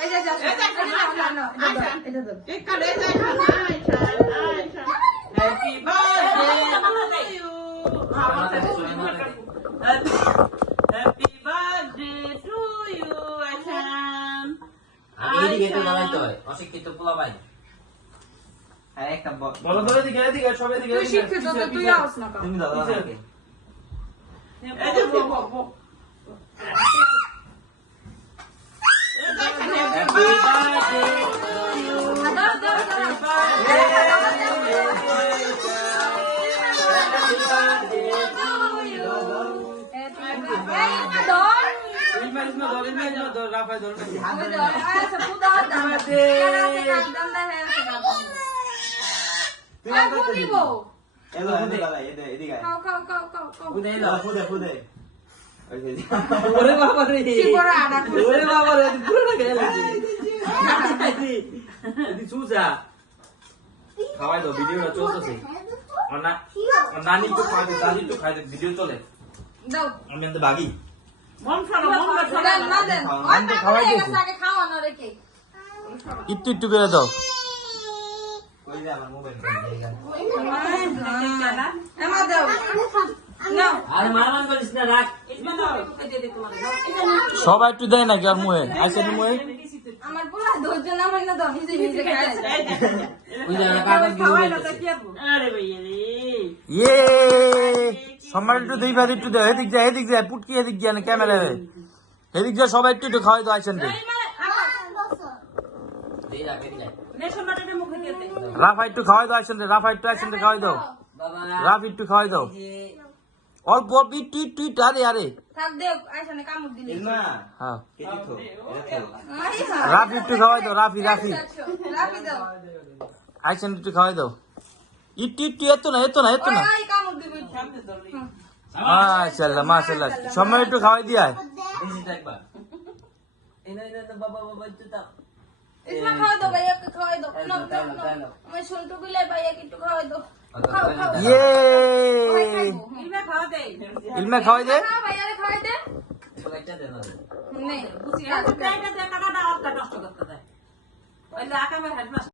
এই যে এটা দাও एक का ले जाए Ayesha happy birthday to you happy birthday to you Ayesha এদিকে তো দাঁড়াইতে হয় অশিক্ষিত পোলা ভাই হ্যাঁ একটা বলো ধরে দিকে সবাই দিকে তুই শিক্ষিত তো তুই আওস না তুমি দাদা আমাকে এই যে বো হ্যাপি বার্থডে ওরে বাবা রে ওরে বাবা রে পুরোটা খেয়ে লাগছে এদি সুজা খাওয়াই দাও ভিডিওটা চলতেছে নানি তো খাইতে দাদি তো খাইতে ভিডিও চলে দাও আমি তো বাগি মন খারাপ দেন না দেন আমি তো খাওয়াই দিয়েছি আগে খাওয়া না রেখে একটু করে দাও এমা দাও না আরে মারামারি করিস না রাখ इसमें तो दे दे तुम्हारे সবাই একটু দেয় নাকি আর মুহে আইসে নি মুহে আমার পুরা ধৈর্য না হয় না দাও নিজে নিজে খাইছে ওই জায়গা কাগজ দিয়ে अरे भैया रे ইয়ে সবাই একটু দেই ভাই একটু দাও এদিক যায় পুটকি এদিক গিয়া না ক্যামেরা এদিক যা সবাই একটু খাওয়াই দাও আইসেন রে नेशन बाटे मुख देते রাফা একটু খাওয়াই দাও আইসেন রে রাফা একটু আইসেন রে খাওয়াই দাও রাফ একটু খাওয়াই দাও অল্প অল্প একটু আরে আরে থাক দেও আইসানে কামড় দিলি হ্যাঁ মাইহা রাফি একটু খাওয়াই দাও রাফি রাফি দাও আইসেন একটু খাওয়াই দাও একটু এত না ওই কামড় দিবি মাশাআল্লাহ সময় একটু খাওয়াই দিয়ায় ইসমা খাওয়া দাও ভাইয়া কে খাওয়া দাও না আমি শুনটু গিলে ভাইয়া কে একটু খাওয়া দাও খাও ইয়ে इनमें खा दे ইলমে খাওয়াই দে না ভাইয়া রে খাওয়া দে नहीं उसी का दे काटा और का नष्ट करता है पहले आका में हेडमास्टर